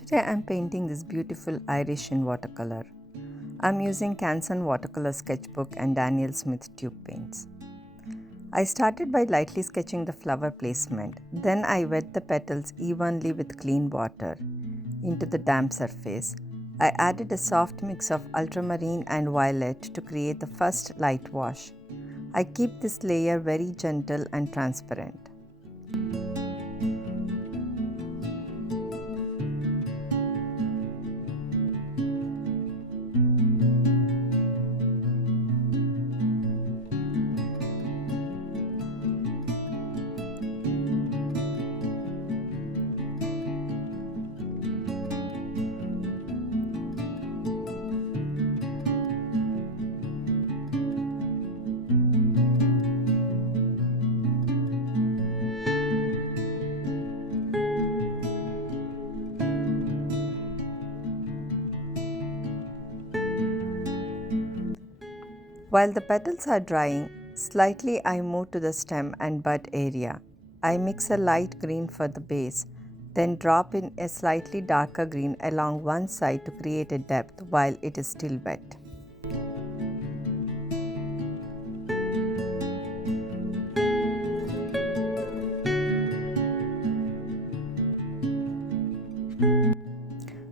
Today I'm painting this beautiful Irish in watercolor. I'm using Canson Watercolor Sketchbook and Daniel Smith tube paints. I started by lightly sketching the flower placement. Then I wet the petals evenly with clean water into the damp surface. I added a soft mix of ultramarine and violet to create the first light wash. I keep this layer very gentle and transparent. While the petals are drying, slightly I move to the stem and bud area. I mix a light green for the base, then drop in a slightly darker green along one side to create a depth while it is still wet.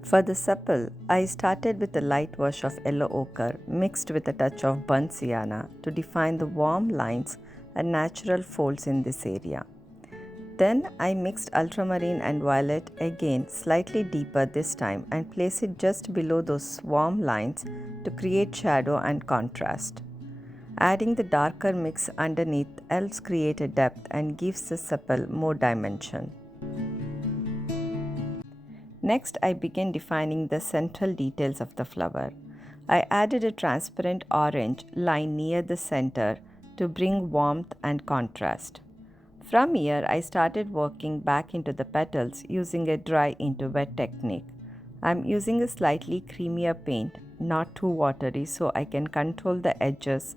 For the sepal, I started with a light wash of yellow ochre mixed with a touch of burnt sienna to define the warm lines and natural folds in this area. Then I mixed ultramarine and violet again slightly deeper this time and place it just below those warm lines to create shadow and contrast. Adding the darker mix underneath helps create a depth and gives the sepal more dimension. Next, I begin defining the central details of the flower. I added a transparent orange line near the center to bring warmth and contrast. From here, I started working back into the petals using a dry into wet technique. I'm using a slightly creamier paint, not too watery, so I can control the edges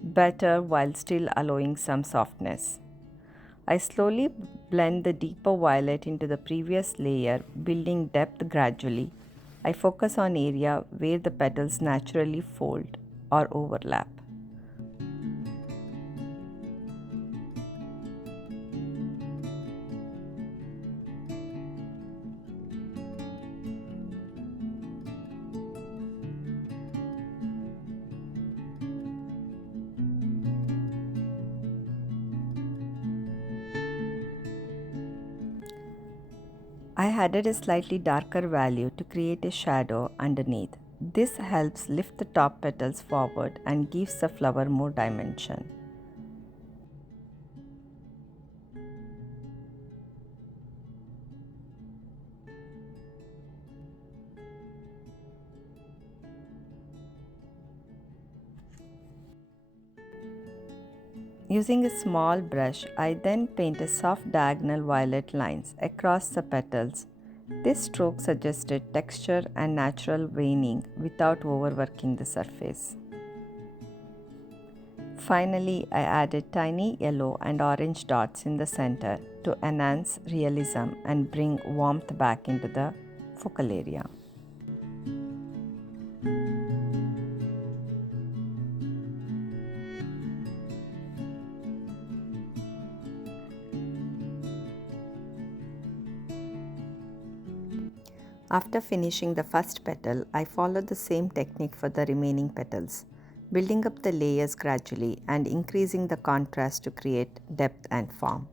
better while still allowing some softness. I slowly blend the deeper violet into the previous layer, building depth gradually. I focus on area where the petals naturally fold or overlap. I added a slightly darker value to create a shadow underneath. This helps lift the top petals forward and gives the flower more dimension. Using a small brush, I then paint a soft diagonal violet lines across the petals. This stroke suggested texture and natural veining without overworking the surface. Finally, I added tiny yellow and orange dots in the center to enhance realism and bring warmth back into the focal area. After finishing the first petal, I followed the same technique for the remaining petals, building up the layers gradually and increasing the contrast to create depth and form.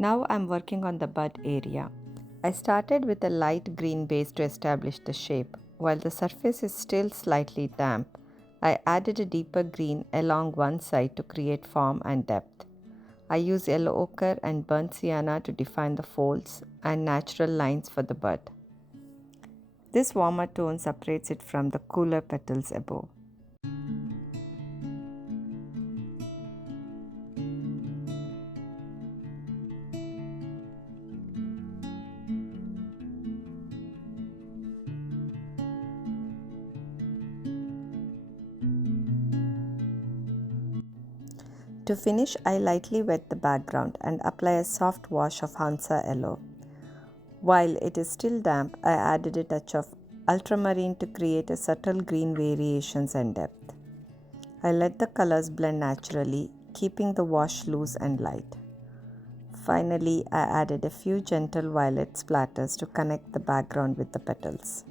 Now I'm working on the bud area. I started with a light green base to establish the shape. While the surface is still slightly damp, I added a deeper green along one side to create form and depth. I use yellow ochre and burnt sienna to define the folds and natural lines for the bud. This warmer tone separates it from the cooler petals above. To finish, I lightly wet the background and apply a soft wash of Hansa Yellow. While it is still damp, I added a touch of ultramarine to create a subtle green variations and depth. I let the colors blend naturally, keeping the wash loose and light. Finally, I added a few gentle violet splatters to connect the background with the petals.